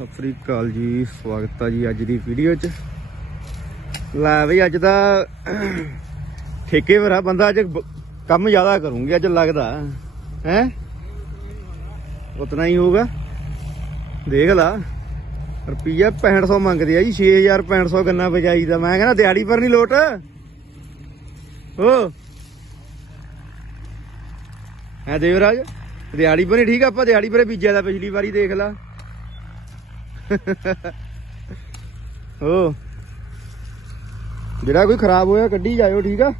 ਸਤਿ ਸ੍ਰੀ ਅਕਾਲ ਜੀ, ਸਵਾਗਤ ਆ ਜੀ ਅੱਜ ਦੀ ਵੀਡੀਓ 'ਚ। ਲੈ ਬਈ, ਅੱਜ ਦਾ ਠੇਕੇ ਭਰਾ ਬੰਦਾ, ਅੱਜ ਕੰਮ ਜ਼ਿਆਦਾ ਕਰੂੰਗੀ, ਅੱਜ ਲੱਗਦਾ। ਹੈ? ਉਤਨਾ ਹੀ ਹੋਊਗਾ। ਦੇਖ ਲਾ, ਰੁਪਈਆ 6500 ਮੰਗਦੇ ਆ ਜੀ 6000 6500 ਗੰਨਾ ਬਜਾਈ ਦਾ। ਮੈਂ ਕਹਿੰਦਾ ਦਿਹਾੜੀ ਪਰ ਨਹੀਂ ਲੋਟ। ਹੋ। ਹੈ ਦੇਵਰਾਜ, ਦਿਹਾੜੀ ਪਰ ਨਹੀਂ ਠੀਕ ਆਪਾਂ ਦਿਹਾੜੀ ਪਰੇ ਬੀਜਿਆ ਦਾ ਪਿਛਲੀ ਵਾਰੀ ਦੇਖ ਲਾ। ਹੋ ਜਿਹੜਾ ਕੋਈ ਖਰਾਬ ਹੋਇਆ, ਕੱਢੀ ਜਾਇਓ, ਠੀਕ ਆ?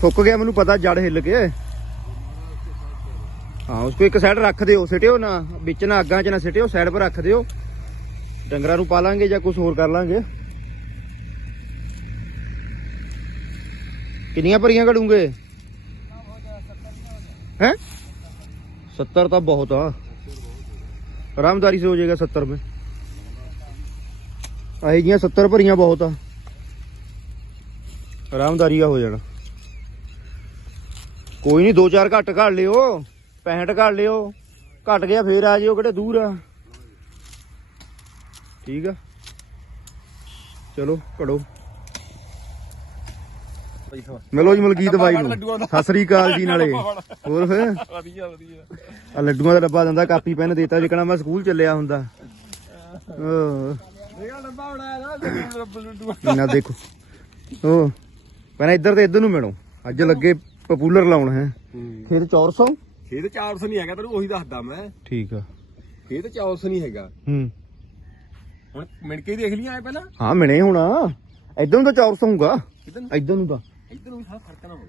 ਸੁੱਕ ਗਿਆ, ਮੈਨੂੰ ਪਤਾ ਜੜ ਹਿੱਲ ਕੇ। ਹਾਂ ਉਸ ਕੋ ਇੱਕ ਸਾਈਡ ਰੱਖ ਦਿਓ, ਸਿਟਿਓ ਨਾ, ਵਿੱਚ ਨਾ ਅੱਗਾਂ 'ਚ ਨਾ ਸਿਟਿਓ ਸਾਈਡ 'ਪਰ ਰੱਖ ਦਿਓ। ਡੰਗਰਾਂ ਨੂੰ ਪਾ ਲਾਂਗੇ ਜਾਂ ਕੁਝ ਹੋਰ ਕਰ ਲਾਂਗੇ। ਕਿੰਨੀਆਂ ਭਰੀਆਂ ਘੜੂਗੇ ਹੈ? 70 ਤਾਂ ਬਹੁਤ ਆ। ਆਰਾਮਦਾਰੀ से हो जाएगा 70 में ਆਹੀ ਜੀਆਂ 70 ਭਰੀਆਂ ਬਹੁਤ ਆ ਆਰਾਮਦਾਰੀ ਆ ਹੋ ਜਾਣਾ ਕੋਈ ਨਹੀਂ ਦੋ ਚਾਰ ਘੱਟ ਘੜ ਲਿਓ 65 ਘੜ ਲਿਓ ਘਟ ਗਿਆ ਫੇਰ ਆ ਜਿਓ ਕਿਹੜੇ ਦੂਰ ਆ ਠੀਕ ਆ ਚਲੋ ਘੜੋ ਮਿਲੋ ਜੀ ਮਲਕੀਤ ਬਾਈ ਨੂੰ। ਸਤਿ ਸ੍ਰੀ ਅਕਾਲ ਜੀ ਨਾਲੇ। ਹੋਰ ਫੇਰ? ਵਧੀਆ ਵਧੀਆ। ਆ ਲੱਡੂਆਂ ਦਾ ਡੱਬਾ ਦਿੰਦਾ ਕਾਪੀ ਪੈਨ ਦੇਤਾ ਜਿਕਣਾ ਮੈਂ ਸਕੂਲ ਚੱਲਿਆ ਹੁੰਦਾ। ਨਾ ਦੇਖੋ। ਓ ਪਹਿਲਾਂ ਇੱਧਰ ਤੇ ਇੱਧਰ ਨੂੰ ਮਿਲੋ। ਅੱਜ ਲੱਗੇ ਪਪੂਲਰ ਲਾਉਣ ਹੈ। ਫਿਰ 400 ਖੇਤ 400 ਨਹੀਂ ਹੈਗਾ ਤੈਨੂੰ ਉਹੀ ਦੱਸਦਾ ਮੈਂ। ਠੀਕ ਆ। ਖੇਤ 400 ਨਹੀਂ ਹੈਗਾ। ਹੂੰ। ਹੁਣ ਮਿਣ ਕੇ ਹੀ ਦੇਖ ਲਈ ਆਏ ਪਹਿਲਾਂ? ਹਾਂ ਮਿਲੇ ਹੁਣ। ਇੱਧਰ ਨੂੰ ਤਾਂ 400 ਹੋਊਗਾ। ਇੱਧਰ ਨੂੰ ਤਾਂ। ਇੱਧਰ ਨੂੰ ਵੀ ਸਾਰਾ ਫ਼ਰਕ ਨਾ ਹੋਵੇ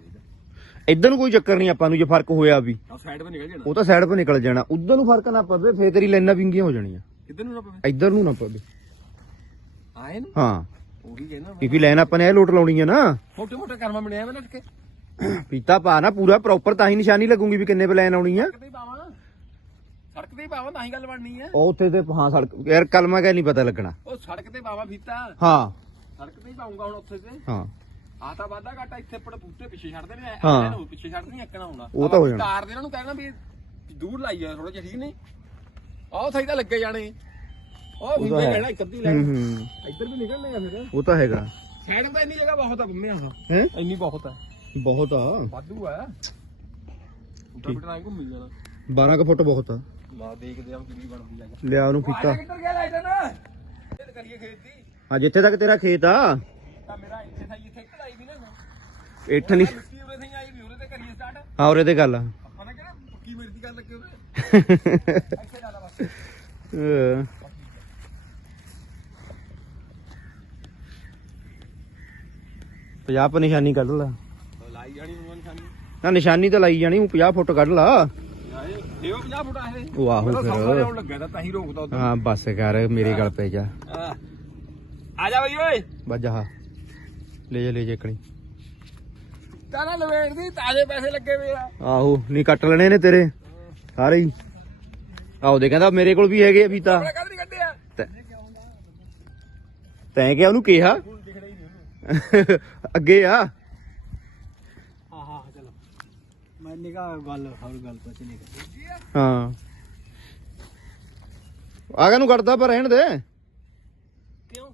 ਇੱਧਰ। ਨੂੰ ਕੋਈ ਚੱਕਰ ਨਹੀਂ ਆਪਾਂ ਨੂੰ ਜੇ ਫ਼ਰਕ ਹੋਇਆ ਵੀ। ਆ ਸਾਈਡ 'ਤੇ ਨਿਕਲ ਜਾਣਾ। ਉਹ ਤਾਂ ਸਾਈਡ 'ਤੇ ਨਿਕਲ ਜਾਣਾ। ਉਧਰ ਨੂੰ ਫ਼ਰਕ ਨਾ ਪਵੇ ਫੇਰ ਤੇਰੀ ਲਾਈਨਾਂ ਵਿੰਗੀਆਂ ਹੋ ਜਾਣੀਆਂ। ਕਿੱਧਰ ਨੂੰ ਨਾ ਪਵੇ? ਇੱਧਰ ਨੂੰ ਨਾ ਪਵੇ। ਆਏ ਨਾ। ਹਾਂ। ਉਹੀ ਕਹਿਣਾ ਕਿਉਂਕਿ ਲਾਈਨ ਆਪਾਂ ਨੇ ਇਹ ਲੋਟ ਲਾਉਣੀ ਆ ਨਾ। ਮੋਟੇ ਮੋਟੇ ਕਰਮਾ ਬਣਿਆ ਮੈਂ ਲਟਕੇ। ਪੀਤਾ ਪਾ ਨਾ ਪੂਰਾ ਪ੍ਰੋਪਰ ਤਾਂ ਹੀ ਨਿਸ਼ਾਨੀ ਲੱਗੂਗੀ ਵੀ ਕਿੰਨੇ ਪੇ ਲਾਈਨ ਆਉਣੀ ਆ। ਸੜਕ ਤੇ ਹੀ ਪਾਵਾਂ। ਸੜਕ ਤੇ ਹੀ ਪਾਵਾਂ ਤਾਂ ਹੀ ਗੱਲ ਬਣਨੀ ਹੈ ਉਹ ਉੱਥੇ ਤੇ ਹਾਂ ਸੜਕ। ਯਾਰ ਕਲਮਾ ਕਾ ਨਹੀਂ ਪਤਾ ਲੱਗਣਾ। ਉਹ ਸੜਕ ਤੇ ਪਾਵਾਂ ਫੀਤਾ। ਹਾਂ। ਸੜਕ ਤੇ ਹੀ ਪਾਉਂਗਾ ਹੁਣ ਉੱਥੇ ਤੇ। ਹਾਂ। ਆ ਤਾਂ ਵਾਧਾ ਘਾਟਾ ਇੱਥੇ ਪੜ ਬੂਟੇ ਪਿੱਛੇ ਛੱਡਦੇ ਨੇ। ਐਨ ਉਹ ਪਿੱਛੇ ਨਹੀਂ ਇੱਕਣਾ ਹੋਣਾ ਉਹ ਤਾਂ ਹੋ ਜਾਣਾ। ਕਾਰ ਦੇ ਇਹਨਾਂ ਨੂੰ ਕਹਿਣਾ ਵੀ ਦੂਰ ਲਾਈ ਜਾ ਥੋੜਾ ਜਿਹਾ ਠੀਕ ਨਹੀਂ। ਆਹ ਥਾਈ ਤਾਂ ਲੱਗੇ ਜਾਣੇ। ਉਹ ਵੀ ਤਾਂ ਹੈ। ਲੈਣਾ ਇੱਕ ਅੱਧੀ ਹੂੰ ਲੈਣਾ ਹੂੰ। ਇੱਧਰ ਵੀ ਨਿਕਲਣੇ ਆ ਫਿਰ। ਉਹ ਤਾਂ ਹੈਗਾ। ਸਾਈਡ ਤੇ ਇੰਨੀ ਜਗ੍ਹਾ ਬਹੁਤ ਆ ਬੰਮਿਆ ਹੈ? ਇੰਨੀ ਬਹੁਤ ਆ। ਬਹੁਤ ਆ। ਵਾਧੂ ਆ। ਉੱਟਾ ਬਿਟਣਾ ਘੁੰਮੀ ਜਾਣਾ। 12 ਕੁ ਫੁੱਟ ਬਹੁਤ ਆ। ਲਾ ਦੇਖਦੇ ਆਂ ਕਿੰਨੀ ਬਣਦੀ ਆ। ਲਿਆ ਉਹਨੂੰ ਫੀਤਾ। ਕਿੱਧਰ ਗਿਆ ਲਾਈਟ ਨਾ ਇਹ ਕਰੀਏ ਖੇਤ ਦੀ। ਹਾਂ ਜਿੱਥੇ ਤੱਕ ਤੇਰਾ ਖੇਤ ਆ? ਤਾਂ ਮੇਰਾ ਇੱਥੇ ਥਾਈ ਇੱਥੇ ਕਢਾਈ ਵੀ ਨਾ ਇੱਠ ਨਹੀਂ। ਮਿੱਟੀ ਉਰੇ ਥਾਈ ਆਈ ਵੀ ਉਰੇ ਤੇ ਕਰੀਏ ਸਟਾਰਟ ਹਾਂ ਉਰੇ ਤੇ ਗੱਲ ਆ। ਆਪਾਂ ਨੇ ਕਿਹੜਾ ਪੱਕੀ ਮੇਰੀ ਦੀ ਗੱਲ ਲੱਗੇ ਉਰੇ। ਇੱਥੇ ਲਾ ਲਾ ਬਸ। ਅਹ, ਪੰਜਾਹ ਪਰ ਨਿਸ਼ਾਨੀ ਕੱਢ ਲਾ। ਲਾਈ ਜਾਣੀ ਨੂੰ ਨਿਸ਼ਾਨੀ। ਨਾ ਨਿਸ਼ਾਨੀ ਤਾਂ ਲਾਈ ਜਾਣੀ 50 ਫੁੱਟ ਕੱਢ ਲਾ। ਆਏ ਦੇਓ 50 ਫੁੱਟ ਆਏ ਉਹ ਆਹੋ ਮੇਰਾ ਸੌਦਾ ਫਿਰ ਲਿਆਉਣ ਲੱਗਾ ਤਾਂ ਤਾਂ ਹੀ ਰੋਕਦਾ ਉਦੋਂ ਹਾਂ ਬੱਸ ਕਰ ਮੇਰੇ ਗੱਲ ਪੈ ਜਾ ਆ ਜਾ ਬਈ ਓਏ। ਵੱਜ ਲੈ ਜਾ ਲੈ ਜਾ ਕਣੀ ਤਾਰਾ ਲਵੇੜ ਦੀ ਤਾਜ਼ੇ ਪੈਸੇ ਲੱਗੇ ਵੇ ਆ। ਆਹੋ ਨਹੀਂ ਕੱਟ ਲੈਣੇ ਨੇ ਤੇਰੇ। ਸਾਰੇ ਹੀ। ਆਹੋ ਦੇ ਕਹਿੰਦਾ ਮੇਰੇ ਕੋਲ ਵੀ ਹੈਗੇ ਨਹੀਂ ਕੱਢਿਆ। ਤੈਂ- ਤੈਂ ਕਿਹਾ ਉਹਨੂੰ ਕਿਹਾ? ਅੱਗੇ ਆ। ਮੈਂ ਨਿਕਾ ਗੱਲ ਹੋਰ ਗੱਲ ਕੁਛ ਨਹੀਂ ਹਾਂ। ਆਗਾ ਨੂੰ ਕੱਟਦਾ ਪਰ ਰਹਿਣ ਦੇ। ਕਿਉਂ?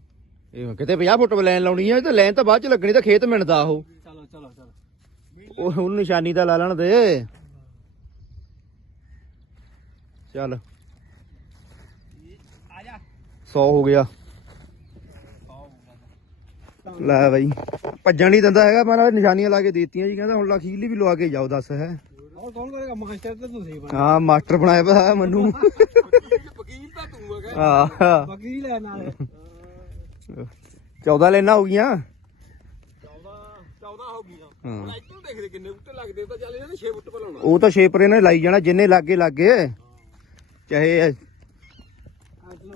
ਇਹ ਕਿਤੇ 50 ਫੁੱਟ ਲਾਈਨ ਲਾਉਣੀ ਹੈ ਤੇ ਲਾਈਨ ਤਾਂ ਬਾਅਦ ਚ ਲੱਗਣੀ ਤਾਂ ਖੇਤ ਮਿਣਦਾ ਉਹ। ਉਹ ਉਹਨੂੰ ਨਿਸ਼ਾਨੀ ਤਾਂ ਲਾ ਲੈਣ ਦੇ। ਚੱਲ। ਆ ਜਾ 100 ਹੋ ਗਿਆ। ਲੈ ਬਈ। ਭੱਜਣ ਨਹੀਂ ਦਿੰਦਾ ਹੈਗਾ ਮੈਂ ਨਾਲ ਨਿਸ਼ਾਨੀਆਂ ਲਾ ਕੇ ਦੇਤੀਆਂ ਜੀ ਕਹਿੰਦਾ ਹੁਣ ਲਖੀਲੀ ਵੀ ਲਵਾ ਕੇ ਜਾਓ ਦੱਸ ਹੈ। ਹੋਰ ਕੌਣ ਕਰੇਗਾ? ਮਾਸਟਰ ਤੇ ਹਾਂ ਮਾਸਟਰ ਬਣਾਇਆ ਪਿਆ ਮੈਨੂੰ। ਵਕੀਲ ਤਾਂ ਤੂੰ ਹੈਗਾ। ਹਾਂ ਵਕੀਲ ਹੈ ਨਾਲ। 14 ਲੈਣਾ ਹੋ ਗਈਆਂ 14 14 ਹੋ ਗਈਆਂ ਹਾਂ। ਹੁਣ ਇੱਧਰ ਦੇਖਦੇ ਕਿੰਨੇ ਬੂਟੇ ਲੱਗਦੇ ਤਾਂ ਚੱਲ ਇਹਨਾਂ ਨੇ 6 ਬੂਟੇ ਭਲਾਉਣਾ ਉਹ ਤਾਂ ਸ਼ੇਪਰ ਇਹਨੇ ਲਾਈ ਜਾਣਾ ਜਿੰਨੇ ਲਾਗੇ ਲਾਗੇ। ਚਾਹੇ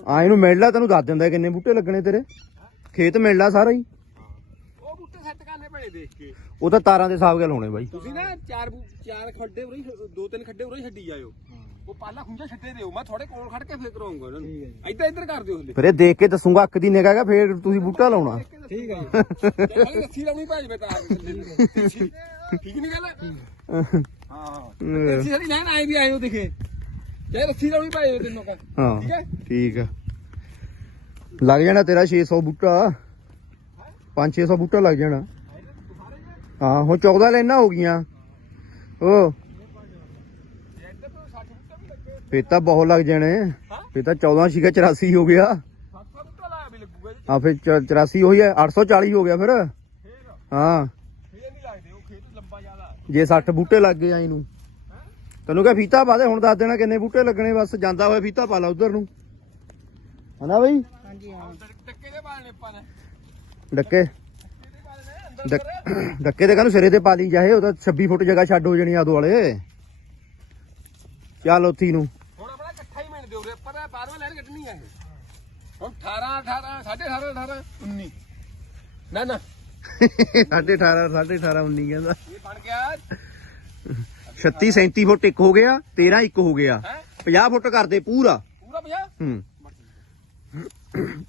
ਆ ਇਹਨੂੰ ਮਿਲ ਲਾ ਤੈਨੂੰ ਦੱਸ ਦਿੰਦਾ ਕਿੰਨੇ ਬੂਟੇ ਲੱਗਣੇ ਤੇਰੇ। ਖੇਤ ਮਿਲ ਲਾ ਸਾਰਾ ਹੀ। ਉਹ ਬੂਟੇ ਸੈੱਟ ਕਰਨੇ ਪੈਣੇ ਦੇਖ ਕੇ। ਉਹ ਤਾਂ ਤਾਰਾਂ ਦੇ ਹਿਸਾਬ ਨਾਲ ਲਾਉਣੇ ਬਾਈ। ਤੁਸੀਂ ਨਾ ਚਾਰ ਬੂ- ਚਾਰ ਖੱਡੇ ਉਰੇ ਹੀ- ਦੋ ਤਿੰਨ ਖੱਡੇ ਉਰੇ ਹੀ ਛੱਡੀ ਜਾਇਓ। ਉਹ ਪਾਲਾ ਖੁੰਝਾ ਛੱਡੇ ਦਿਓ ਮੈਂ ਥੋੜੇ ਕੋਲ ਖੜ ਕੇ ਫੇਰ ਕਰਾਉਂਗਾ ਇਹਨਾਂ ਨੂੰ। ਇੱਧਰ ਇੱਧਰ ਕਰ ਦਿਓ ਹਲੇ। ਫਿਰ ਇਹ ਦੇਖ ਕੇ ਦੱਸੂਗਾ ਅੱਖ ਦੀ ਨਿਗਾਹ ਹੈਗਾ ਫੇਰ ਤੁਸੀਂ ਬੂਟਾ ਲਾਉਣਾ। ਠੀਕ ਹੈ ਜੀ। ਰੱਸੀ ਲਾਉਣੀ ਭਾਜ ਬਤਾ ਠੀਕ ਨਹੀਂ ਗੱਲ? ਹਾਂ। ਰੱਸੀ ਸਾਡੀ ਲੈਣ ਆਏ ਵੀ ਆਏ ਹੋ ਦਿਖੇ। ਯਾਰ ਰੱਸੀ ਲਾਉਣੀ ਪਏ ਤੈਨੂੰ ਕਾ ਹਾਂ ਠੀਕ ਹੈ ਠੀਕ ਆ। ਲੱਗ ਜਾਣਾ ਤੇਰਾ 600 ਬੂਟਾ। 5-600 ਬੂਟਾ ਲੱਗ ਜਾਣਾ। ਹਾਂ ਹੁਣ 14 ਲੈਣਾ ਹੋ ਗਈਆਂ। ਓ। ਇੱਧਰ ਤੋਂ 60 ਬੂਟੇ ਵੀ ਲੱਗੇ। ਫੇਰ ਤਾਂ ਬਹੁਤ ਲੱਗ ਜਾਣੇ। ਫੇਰ ਤਾਂ 14 ਸੀਗਾ 84 ਹੋ ਗਿਆ 700 ਬੂਟਾ ਲਾਇਆ ਵੀ ਲੱਗੂਗਾ ਜੀ ਆ ਫਿਰ ਚ- 84 ਹੋਈ ਹੈ 840 ਹੋ ਗਿਆ ਫਿਰ। ਹਾਂ। ਫੇਰ ਨਹੀਂ ਲੱਗਦੇ ਉਹ ਖੇਤ ਲੰਬਾ ਜ਼ਿਆਦਾ ਜੇ 60 ਬੂਟੇ ਲੱਗ ਗਏ ਆਈ ਨੂੰ ਤੈਨੂੰ ਕਹ ਫੀਤਾ ਪਾ ਦੇ ਹੁਣ ਦੱਸ ਦੇਣਾ ਕਿੰਨੇ ਬੂਟੇ ਲੱਗਣੇ ਬਸ ਜਾਂਦਾ ਹੋਇਆ ਫੀਤਾ ਪਾ ਲਾ ਉਧਰ ਨੂੰ। ਹਨਾ ਬਈ? ਹਾਂਜੀ ਹਾਂ। ਟੱਕੇ ਦੇ ਬਾਲਣੇ ਆਪਾਂ ਨੇ। ਡੱਕੇ। ਤੇ ਕਾਹਨੂੰ ਸਿਰੇ ਤੇ ਪਾ ਲਈ ਜਾਏ ਉਹ ਤਾਂ 26 ਫੁੱਟ ਜਗ੍ਹਾ ਛੱਡ ਹੋ ਜਾਣੀ ਆਦੋ ਵਾਲੇ। ਚੱਲ ਉੱਥੀ ਨੂੰ। ਹੁਣ ਆਪਣਾ ਇਕੱਠਾ ਹੀ ਮਿਣ ਦਿਓ ਰੇ ਪਰ ਬਾਰਵਾਂ ਲੈਣ ਕੱਢਣੀ ਆ ਹੁਣ 18 18 18.5 18 19 ਨਾ ਨਾ। 18.5 18.5 19 ਕਹਿੰਦਾ। ਇਹ ਬਣ ਗਿਆ। 36 37 ਫੁੱਟ ਇੱਕ ਹੋ ਗਿਆ 13 ਇੱਕ ਹੋ ਗਿਆ। ਹੈ? 50 ਫੁੱਟ ਕਰਦੇ ਪੂਰਾ। ਪੂਰਾ ਪਿਆ ਹੂੰ।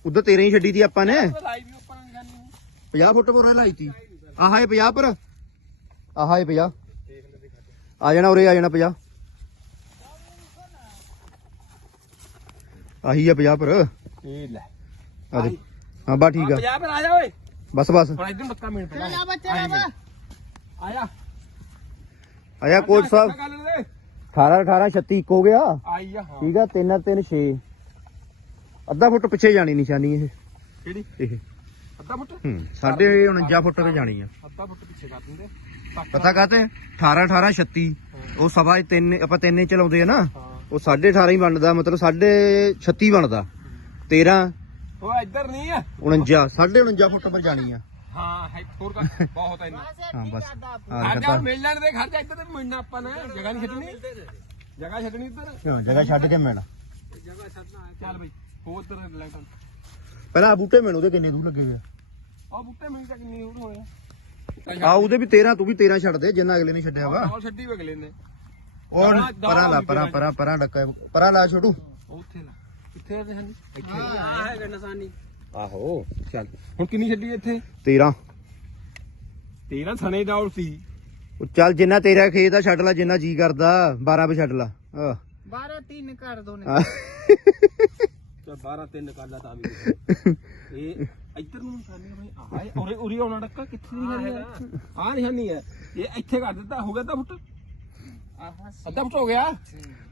ਉਧਰ 13 ਹੀ ਛੱਡੀ ਤੀ ਆਪਾਂ ਨੇ। ਲਾਈ ਵੀ ਉੱਪਰ ਨਿਸ਼ਾਨੀ 50 ਫੁੱਟ ਪੂਰਾ ਲਾਈ ਤੀ। ਆਹ ਹੈ 50 ਪਰ। ਆਹ ਹੈ 50 ਆ ਜਾਣਾ ਉਰੇ ਆ ਜਾਣਾ 50 ਆਹੀ ਆ 50 ਪਰ। ਇਹ ਲੈ। ਆ ਦੇ। ਹਾਂ ਬਾ ਠੀਕ ਆ। 50 ਪਰ ਆ ਜਾ ਓਏ। ਬਸ ਬਸ। ਹੁਣ ਇਧਰ ਧੱਕਾ ਮਿੰਟ ਪਹਿਲਾਂ ਆ ਬੱਚੇ ਆ ਆਇਆ। ਆਇਆ ਕੋਚ ਸਾਹਿਬ। ਗੱਲ ਦੇ 18 18 36 ਇੱਕ ਹੋ ਗਿਆ? ਆਈ ਆ ਹਾਂ। ਠੀਕ ਆ 3 3 6 ਅੱਧਾ ਫੁੱਟ ਪਿੱਛੇ ਜਾਣੀ ਨਿਸ਼ਾਨੀ ਇਹ। ਕਿਹੜੀ? ਇਹ। ਅੱਧਾ ਫੁੱਟ? ਹੂੰ ਸਾਢੇ 49 ਫੁੱਟ ਤੇ ਜਾਣੀ ਆ। ਅੱਧਾ ਫੁੱਟ ਪਿੱਛੇ ਕਰ ਦਿੰਦੇ। ਪਤਾ ਕਾਤੇ 18 18 36 ਉਹ ਸਵਾ ਚ ਤਿੰਨ ਆਪਾਂ ਤਿੰਨ ਹੀ ਚਲਾਉਂਦੇ ਆ ਨਾ। ਉਹ 18.5 ਹੀ ਬਣਦਾ ਮਤਲਬ 36 ਬਣਦਾ। 13 ਉਹ ਇੱਧਰ ਨਹੀਂ ਆ। 49 49 ਫੁੱਟ ਪਰ ਜਾਣੀ ਆ। ਹਾਂ ਹੈ ਹੋਰ ਕਾ ਬਹੁਤ ਹੈ ਇੰਨਾ। ਹਾਂ ਬਸ। ਆ ਖਰਚਾ ਖਤਾ ਮਿਲ ਲੈਣ ਦੇ ਖਰਚਾ ਇੱਧਰ ਤੇ ਮਿਲਣਾ ਆਪਾਂ ਨੇ। ਜਗ੍ਹਾ ਨਹੀਂ ਛੱਡਣੀ। ਜਗ੍ਹਾ ਛੱਡਣੀ ਇੱਧਰ। ਜਗ੍ਹਾ ਛੱਡ ਕੇ ਮੈਣਾ ਜਗ੍ਹਾ ਛੱਡਣਾ ਚੱਲ ਬਈ ਹੋਰ ਉੱਧਰ ਲੈ ਤਾਂ ਪਹਿਲਾਂ ਆਹ ਬੂਟੇ ਮੈਨੂੰ ਉਹਦੇ ਕਿੰਨੇ ਦੂਰ ਲੱਗੇ ਹੋਏ ਆ। ਬੁੱਟੇ ਮਿਲ ਤੱਕ ਨਹੀਂ ਹੋਰ ਹੋਣੇ ਆ? ਆ ਉਹਦੇ ਵੀ 13 ਤੂੰ ਵੀ 13 ਛੱਡ ਦੇ ਜਿੰਨਾ ਅਗਲੇ ਨੇ ਛੱਡਿਆ ਵਾ। ਨਾਲ ਛੱਡੀ ਵਗਲੇ ਨੇ। ਔਰ ਪਰਾਂ ਲਾ ਪਰਾਂ ਪਰਾਂ ਪਰਾਂ ਡੱਕਾ ਪਰਾਂ ਲਾ ਛੋਟੂ। ਉੱਥੇ ਲਾ। ਕਿੱਥੇ ਆ ਨਿਸ਼ਾਨੀ ਇੱਥੇ ਆ। ਹੈਗਾ ਨਿਸ਼ਾਨੀ। ਆਹੋ ਚੱਲ। ਹੁਣ ਕਿੰਨੀ ਛੱਡੀ ਇੱਥੇ? 13 13 ਥਣੇ ਡਾਉਲ ਸੀ। ਉਹ ਚੱਲ ਜਿੰਨਾ ਤੇਰਾ ਖੇਤ ਆ ਛੱਡ ਲਾ ਜਿੰਨਾ ਜੀ ਕਰਦਾ 12 ਵੀ ਛੱਡ ਲਾ। ਆਹ। 12 3 ਕਰ ਦੋ ਨੇ। ਚੱਲ 12 3 ਕਰ ਲਾ ਤਾਂ ਵੀ। ਇਹ ਇੱਧਰ ਨੂੰ ਨਿਸ਼ਾਨੀ ਆ ਬਈ। ਆਹ ਉਰੇ ਉਰੇ ਆਉਣਾ ਡੱਕਾ ਕਿੱਥੇ ਨਿਸ਼ਾਨੀ ਆ? ਆਹ ਨਿਸ਼ਾਨੀ ਹੈ ਇਹ ਇੱਥੇ ਕਰ ਦਿੱਤਾ ਹੋ ਗਿਆ ਅੱਧਾ ਫੁੱਟ? ਅੱਧਾ ਫੁੱਟ ਹੋ ਗਿਆ।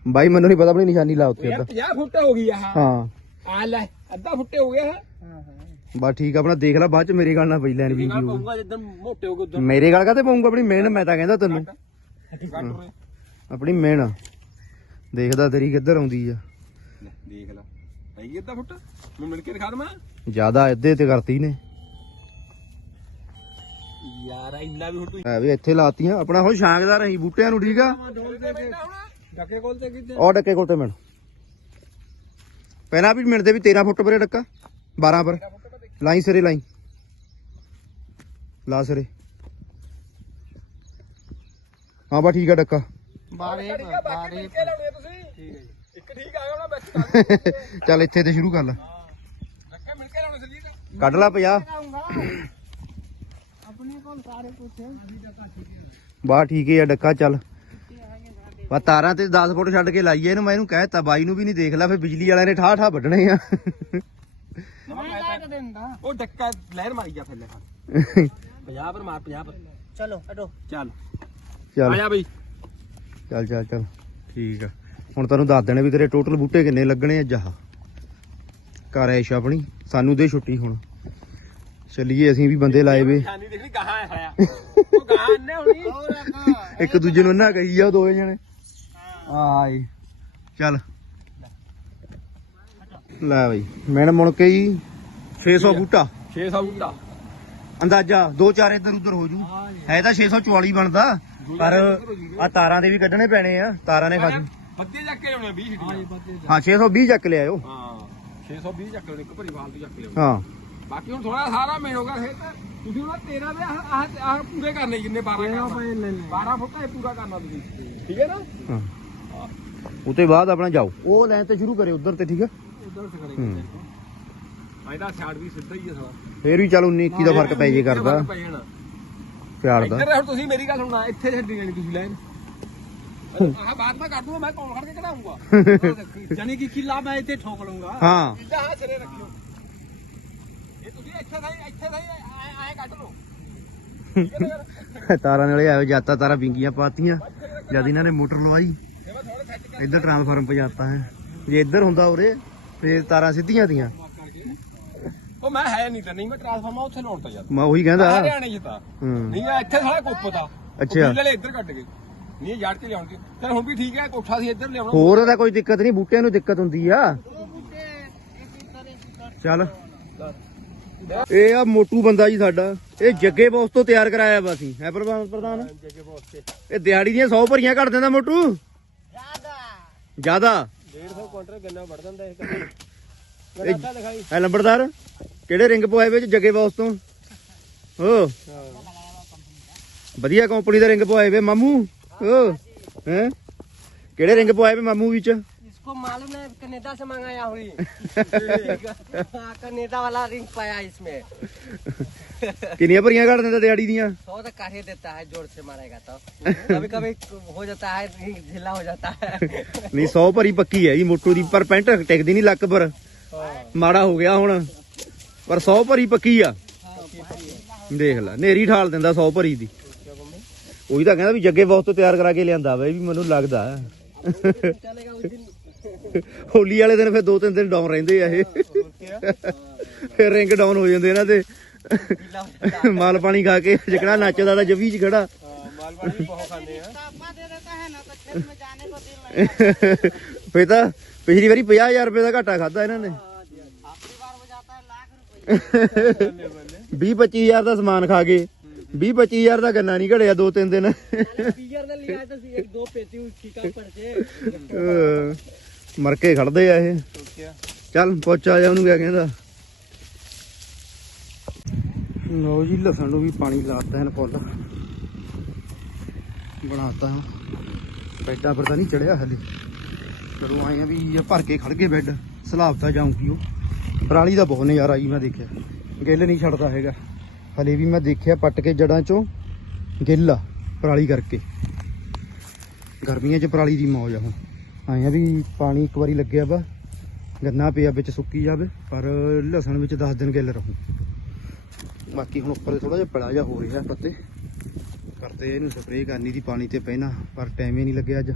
ਬਾਈ ਮੈਨੂੰ ਨਹੀਂ ਪਤਾ ਆਪਣੀ ਨਿਸ਼ਾਨੀ ਲਾ ਉੱਥੇ ਯਾਰ ਅੱਧਾ। 50 ਫੁੱਟ ਹੋ ਗਈ ਆਹ ਹਾਂ। ਆ ਲੈ ਅੱਧਾ ਫੁੱਟ ਹੋ ਗਿਆ। ਹਾਂ ਹਾਂ ਬਸ ਠੀਕ ਆ, ਆਪਣਾ ਦੇਖ ਲੈ ਬਾਅਦ ਚ ਮੇਰੇ ਗੱਲ ਨਾਲ ਪਈ ਲੈਣ ਇਹ ਨਾਲ ਵੀਡੀਓ ਪਾਉਂਗਾ ਜਦੋਂ ਮੋਟੇ ਹੋ ਗਏ ਉਧਰ ਮੇਰੇ ਗੱਲ ਕਾਤੇ ਪਾਉਂਗਾ ਆਪਣੀ ਮਿਹਨਤ ਮੈਂ ਤਾਂ ਕਹਿੰਦਾ ਤੈਨੂੰ। ਕੱਟ ਆਪਣੀ ਮਿਹਨਤ ਦੇਖਦਾ ਤੇਰੀ ਕਿੱਧਰ ਆਉਂਦੀ ਆ। ਲੈ, ਦੇਖ ਲੈ। ਹੈਗੀ ਅੱਧਾ ਫੁੱਟ? ਮੈਂ ਮਿਲ ਕੇ ਦਿਖਾ ਦਵਾਂ ਜ਼ਿਆਦਾ ਅੱਧੇ ਤੇ ਕਰਤੀ ਨੇ। ਯਾਰ ਇੰਨਾ ਵੀ ਹੁਣ ਤੂੰ ਐ ਵੀ ਇੱਥੇ ਲਾਤੀਆਂ। ਆਪਣਾ ਹੁਣ ਛਾਂਗਦਾ ਰਹੀ ਬੂਟਿਆਂ ਨੂੰ ਠੀਕ ਆ? ਡੱਕੇ ਕੋਲ ਤੇ ਕਿੱਥੇ? ਉਹ ਡੱਕੇ ਕੋਲ ਤੇ ਮਿਣ ਪਹਿਲਾਂ ਵੀ ਮਿਣਦੇ ਵੀ 13 ਫੁੱਟ ਪਰੇ ਡੱਕਾ 12 ਪਰ। ਲਾਈ ਸਿਰੇ ਲਾਈ। ਲਾ ਸਿਰੇ। ਹਾਂ ਬਾ ਠੀਕ ਆ ਡੱਕਾ। ਬਾਰੇ ਬਾਰੇ ਕੇ ਲਾਉਣੇ ਤੁਸੀਂ? ਠੀਕ ਹੈ ਜੀ। ਇੱਕ ਠੀਕ ਆ ਗਿਆ ਉਹਨਾਂ ਵਿੱਚ ਚੱਲ ਇੱਥੇ ਤੇ ਸ਼ੁਰੂ ਕਰ ਲੈ। ਡੱਕੇ ਮਿਲ ਕੇ ਲਾਉਣੇ ਸਲੀਟ ਕੱਢ ਲਾ 50 ਆਪਣੇ ਕੋਲ ਸਾਰੇ ਪੁੱਛੇ ਬਾ ਠੀਕ ਹੈ ਡੱਕਾ ਚੱਲ। ਬਾ ਤਾਰਾਂ ਤੇ 10 ਫੁੱਟ ਛੱਡ ਕੇ ਲਾਈਏ ਇਹਨੂੰ ਮੈਂ ਇਹਨੂੰ ਕਹਿਤਾ ਬਾਈ ਨੂੰ ਵੀ ਨਹੀਂ ਦੇਖ ਲਾ ਫਿਰ ਬਿਜਲੀ ਵਾਲਿਆਂ ਨੇ ਠਾਹ ਠਾਹ ਵੱਢਣੇ ਆ। ਮੈਂ ਲੱਗ ਦਿੰਦਾ ਉਹ ਡੱਕਾ ਲਹਿਰ ਮਾਰੀ ਜਾ ਫਿਰ ਲੈ 50 ਪਰ ਮਾਰ 50 ਪਰ। ਚਲੋ ਹਟੋ। ਚੱਲ। ਚੱਲ। ਆ ਜਾ ਬਈ। ਚੱਲ ਚੱਲ ਚੱਲ। ਠੀਕ ਆ। ਹੁਣ ਤੈਨੂੰ ਦੱਸ ਦੇਣੇ ਵੀ ਤੇਰੇ ਟੋਟਲ ਬੂਟੇ ਕਿੰਨੇ ਲੱਗਣੇ ਆ ਜਹਾ ਘਰ ਐਸ਼ ਆਪਣੀ ਸਾਨੂੰ ਦੇ ਛੁੱਟੀ ਹੁਣ। ਚੱਲੀਏ ਅਸੀਂ ਵੀ ਬੰਦੇ ਲਾਏ ਵੇ। ਨਿਸ਼ਾਨੀ ਦੇਖੀ ਗਾਹਾਂ ਆਇਆ ਉਹ ਗਾਹਾਂ ਨੇ ਹੋਣੀ। ਹੋਰ ਅੱਗਾ ਇੱਕ ਦੂਜੇ ਨੂੰ ਨਾ ਕਹੀ ਆ ਉਹ ਦੋਵੇਂ ਜਣੇ। ਆਏ। ਚੱਲ। ਲੈ ਬਈ ਮੈਂ ਮੁੜ ਕੇ ਹੀ 600 ਬੂਟਾ। 600 ਬੂਟਾ। ਅੰਦਾਜ਼ਾ ਦੋ ਚਾਰ ਇੱਧਰ ਉੱਧਰ ਹੋ ਜੂ। ਹੈ ਤਾਂ 644 ਬਣਦਾ ਪਰ ਆ ਤਾਰਾਂ ਦੇ ਵੀ ਕੱਢਣੇ ਪੈਣੇ ਆ ਤਾਰਾਂ ਨੇ ਖਾਜੂ ਬੱਦੇ ਚੱਕ ਕੇ ਲਾਉਣੇ 20 ਛਿੱਟੀਆਂ ਹਾਂ 620 ਚੱਕ। ਲਿਆਇਓ। ਹਾਂ 620 ਚੱਕ ਲੈਣੇ ਇੱਕ ਭਰੀ ਵਾਲ ਦੀ ਚੱਕ ਲਿਓ। ਹਾਂ। ਬਾਕੀ ਹੁਣ ਥੋੜਾ ਸਾਰਾ ਮੇਨ ਹੋਗਾ ਫਿਰ ਤਾਂ ਤੁਸੀਂ ਉਹਨਾਂ 13 ਦੇ ਆਹ ਆਹ- ਆਹ ਪੂਰੇ ਕਰਨੇ ਜਿੰਨੇ 12 ਕਰਨਾ 12 ਫੁੱਟ ਇਹ ਪੂਰਾ ਕਰਨਾ ਤੁਸੀਂ। ਠੀਕ ਹੈ ਨਾ? ਹਾਂ। ਉਹ ਤੋਂ ਬਾਅਦ ਆਪਣਾ ਜਾਓ। ਉਹ ਲਾਈਨ ਤੇ ਸ਼ੁਰੂ ਕਰੇ ਉਧਰ ਤੇ ਠੀਕ ਆ ਉਧਰ ਸੇ ਹੂੰ। ਕਰੇਂਗੇ ਇਹਦਾ ਛਾੜ ਵੀ ਸਿੱਧਾ ਹੀ ਹੈ ਸਾਲਾ ਫੇਰ ਵੀ ਚੱਲ 19 21 ਦਾ ਫ਼ਰਕ ਪੈ ਜੇ ਕਰਦਾ। ਪੈ ਜਾਣਾ। ਪਿਆਰ ਦਾ। ਇੱਧਰ ਹੁਣ ਤੁਸੀਂ ਮੇਰੀ ਗੱਲ ਸੁਣਨਾ ਇੱਥੇ ਛੱਡੀ ਜਾਣੀ ਤੁਸੀਂ ਲੈਣ ਆਹ ਬਾਤ ਮੈਂ ਕਰ ਦੂੰਗਾ ਮੈਂ ਕੌਣ ਖੜ ਕੇ ਕਢਾਉਂਗਾ। ਜਾਨੀ ਕਿ ਕਿਲਾ ਮੈਂ ਇੱਥੇ ਠੋਕ ਲੂੰਗਾ ਹਾਂ। ਸਿੱਧਾ ਹਾਂ ਸਿਰੇ ਰੱਖਿਓ। ਇੱਥੇ ਥਾਈ ਇੱਥੇ ਥਾਈ ਐ ਕੱਢ ਲਓ। ਤਾਰਾਂ ਨਾਲੇ ਆਇਓ ਜਾਤਾ ਤਾਰਾਂ ਵਿੰਗੀਆਂ ਪਾਤੀਆਂ ਜਦ ਇਹਨਾਂ ਨੇ ਮੋਟਰ ਲਵਾਈ ਇੱਧਰ ਟਰਾਂਸਫਾਰਮ ਪਜਾਤਾ ਹੈ। ਜੇ ਇੱਧਰ ਹੁੰਦਾ ਉਰੇ ਫੇਰ ਤਾਰਾਂ ਸਿੱਧੀਆਂ ਦੀਆਂ ਉਹ ਮੈਂ ਹੈ ਨਹੀਂ ਤਾਂ ਨਹੀਂ ਮੈਂ ਟ੍ਰਾਂਸਫਾਰਮਰ ਉੱਥੇ ਲਾਉਣ ਤਾਂ ਯਾਰ ਮੈਂ ਉਹੀ ਕਹਿੰਦਾ। ਹਰਿਆਣੇ ਚ ਤਾਂ। ਹੂੰ। ਨਹੀਂ ਆ ਇੱਥੇ ਸਾਲਾ ਕੁੱਪ ਦਾ। ਅੱਛਾ। ਇੱਧਰ ਕੱਟ ਗਏ ਨਹੀਂ ਜੜ ਕੇ ਲਿਆਉਣਗੇ। ਚਲ ਹੁਣ ਵੀ ਠੀਕ ਹੈ ਕੋਠਾ ਸੀ ਇੱਧਰ ਲਿਆਉਣਾ। ਹੋਰ ਉਹਦਾ ਕੋਈ ਦਿੱਕਤ ਨਹੀਂ ਬੂਟਿਆਂ ਨੂੰ ਦਿੱਕਤ ਹੁੰਦੀ ਆ। ਚੱਲ। ਇਹ ਆ ਮੋਟੂ ਬੰਦਾ ਜੀ ਸਾਡਾ। ਇਹ ਜੱਗੇ ਬੌਸ ਤੋਂ ਤਿਆਰ ਕਰਾਇਆ ਵਾ ਅਸੀਂ। ਹੈ ਪ੍ਰਧਾਨ? ਪ੍ਰਧਾਨ ਜੱਗੇ ਬੋਸ ਤੇ। ਇਹ ਦਿਹਾੜੀ ਦੀਆਂ 100 ਭਰੀਆਂ ਕੱਢ ਦਿੰਦਾ ਮੋਟੂ? ਜ਼ਿਆਦਾ। ਜ਼ਿਆਦਾ? 150 ਕੁਇੰਟਲ ਗੰਨਾ ਵੜ ਜਾਂਦਾ ਇਹ ਦਿਖਾਈ। ਐ ਲੰਬੜਦਾਰ? ਕਿਹੜੇ ਰਿੰਗ ਪਵਾਏ ਵਿੱਚ ਜੱਗੇ ਬੌਸ ਤੋਂ? ਓ। ਵਧੀਆ ਕੰਪਨੀ ਦਾ ਰਿੰਗ ਪਵਾਏ ਵੇ। ਮਾਮੂ ਓ ਹੈ? ਕਿਹੜੇ ਰਿੰਗ ਪਵਾਏ ਵੇ ਮਾਮੂ ਵਿੱਚ? इसको मालूम है कनेडा से मंगाया हुई हाँ, कनेडा वाला रिंग पाया इसमें ਕਿੰਨੀਆਂ ਭਰੀਆਂ ਕੱਢ ਦਿੰਦਾ ਦਿਹਾੜੀ ਦੀਆਂ सौ तो काढ़े देता है जोर से मारेगा तो कभी कभी हो जाता है रिंग ढीला हो जाता है ਨਹੀਂ 100 ਭਰੀ ਪੱਕੀ ਹੈ ਜੀ ਮੋਟੂ ਦੀ ਪਰ ਪੈਂਟ ਟਿਕਦੀ ਨਹੀਂ ਲੱਕ ਪਰ ਮਾੜਾ ਹੋ ਗਿਆ ਹੁਣ ਪਰ 100 ਭਰੀ ਪੱਕੀ ਆ ਦੇਖ ਲੈ ਨੇਰੀ ਠਾਲ ਦਿੰਦਾ 100 ਭਰੀ ਦੀ ਉਹੀ ਤਾਂ ਕਹਿੰਦਾ ਵੀ ਜੱਗੇ ਬਹੁਤ ਤੋਂ ਤਿਆਰ ਕਰਾ ਕੇ ਲਿਆਂਦਾ ਵਾ ਇਹ ਵੀ ਮੈਨੂੰ ਲੱਗਦਾ चलेगा उस दिन ਹੋਲੀ ਵਾਲੇ ਦਿਨ ਫਿਰ ਦੋ ਤਿੰਨ ਦਿਨ ਡਾਊਨ ਰਹਿੰਦੇ ਆ ਇਹ। ਫਿਰ ਰਿੰਗ ਡਾਊਨ ਹੋ ਜਾਂਦੇ ਇਹਨਾਂ ਦੇ। ਮਾਲ ਪਾਣੀ ਖਾ ਕੇ ਜਕੜਾ ਨੱਚਦਾ ਤਾਂ ਜਵੀ ਚ ਖੜਾ। ਮਾਲ ਪਾਣੀ ਬਹੁਤ ਖਾਂਦੇ ਆ ਸਾਪਾ ਦੇ ਦਿੱਤਾ ਹੈ ਤਾਂ ਖੇਤ ਮੇ ਜਾਣੇ ਪਿਛਲੀ ਵਾਰੀ 50000 ਰੁਪਏ ਦਾ ਘਾਟਾ ਖਾਦਾ ਇਹਨਾਂ ਨੇ। ਆਪਣੀ ਵਾਰ ਹੋ ਦਾ ਸਮਾਨ ਖਾ ਗਏ 20 25000 ਦਾ ਗੰਨਾ ਨਹੀਂ ਘੜਿਆ ਦੋ ਤਿੰਨ ਦਿਨ। 25000 ਦਾ ਲਿਆ ਤਾਂ ਸੀ 2 35 ਠੀਕਾ ਪਰਚੇ। ਮਰ ਕੇ ਖੜਦੇ ਆ ਇਹ। ਚੱਲ ਪੁੱਛ ਆ ਜਾ ਉਹਨੂੰ ਕਿਆ ਕਹਿੰਦਾ। ਲੋ ਜੀ ਲਸਣ ਨੂੰ ਵੀ ਪਾਣੀ ਲਾਤਾ ਹਨ ਫੁੱਲ। ਬਣਾਤਾ। ਬੈੱਡਾਂ ਪਰ ਤਾਂ ਨਹੀਂ ਚੜਿਆ ਹਲੇ। ਜਦੋਂ ਆਏ ਆ ਵੀ ਇਹ ਭਰ ਕੇ ਖੜ ਗਏ ਬੈੱਡ। ਸਲਾਬ ਤਾਂ ਜਾਊਂਗੀ ਉਹ। ਪਰਾਲੀ ਦਾ ਬਹੁਤ ਨਜ਼ਾਰਾ ਜੀ ਮੈਂ ਦੇਖਿਆ। ਗਿੱਲ ਨਹੀਂ ਛੱਡਦਾ ਹੈਗਾ। ਹਲੇ ਵੀ ਮੈਂ ਦੇਖਿਆ ਪੱਟ ਕੇ ਜੜਾਂ ਚੋਂ ਗਿੱਲ ਆ ਪਰਾਲੀ ਕਰਕੇ। ਗਰਮੀਆਂ 'ਚ ਪਰਾਲੀ ਦੀ ਮੌਜ ਆ ਹੁਣ। ਆਇਆ ਵੀ ਪਾਣੀ ਇੱਕ ਵਾਰੀ ਲੱਗਿਆ ਵਾ, ਗੰਨਾ ਪਿਆ ਵਿੱਚ ਸੁੱਕੀ ਜਾਵੇ, ਪਰ ਲਸਣ ਵਿੱਚ 10 ਦਿਨ ਗਿੱਲ ਰਹੂ। ਬਾਕੀ ਹੁਣ ਉੱਪਰ ਥੋੜਾ ਜਿਹਾ ਪੜਾ ਜਿਹਾ ਹੋ ਰਿਹਾ ਪੱਤੇ। ਕਰਦੇ ਇਹਨੂੰ ਸਪਰੇਅ ਕਰਨੀ ਦੀ ਪਾਣੀ ਤੇ ਪਹਿਣਾ ਪਰ ਟਾਈਮ ਹੀ ਨਹੀਂ ਲੱਗਿਆ ਅੱਜ।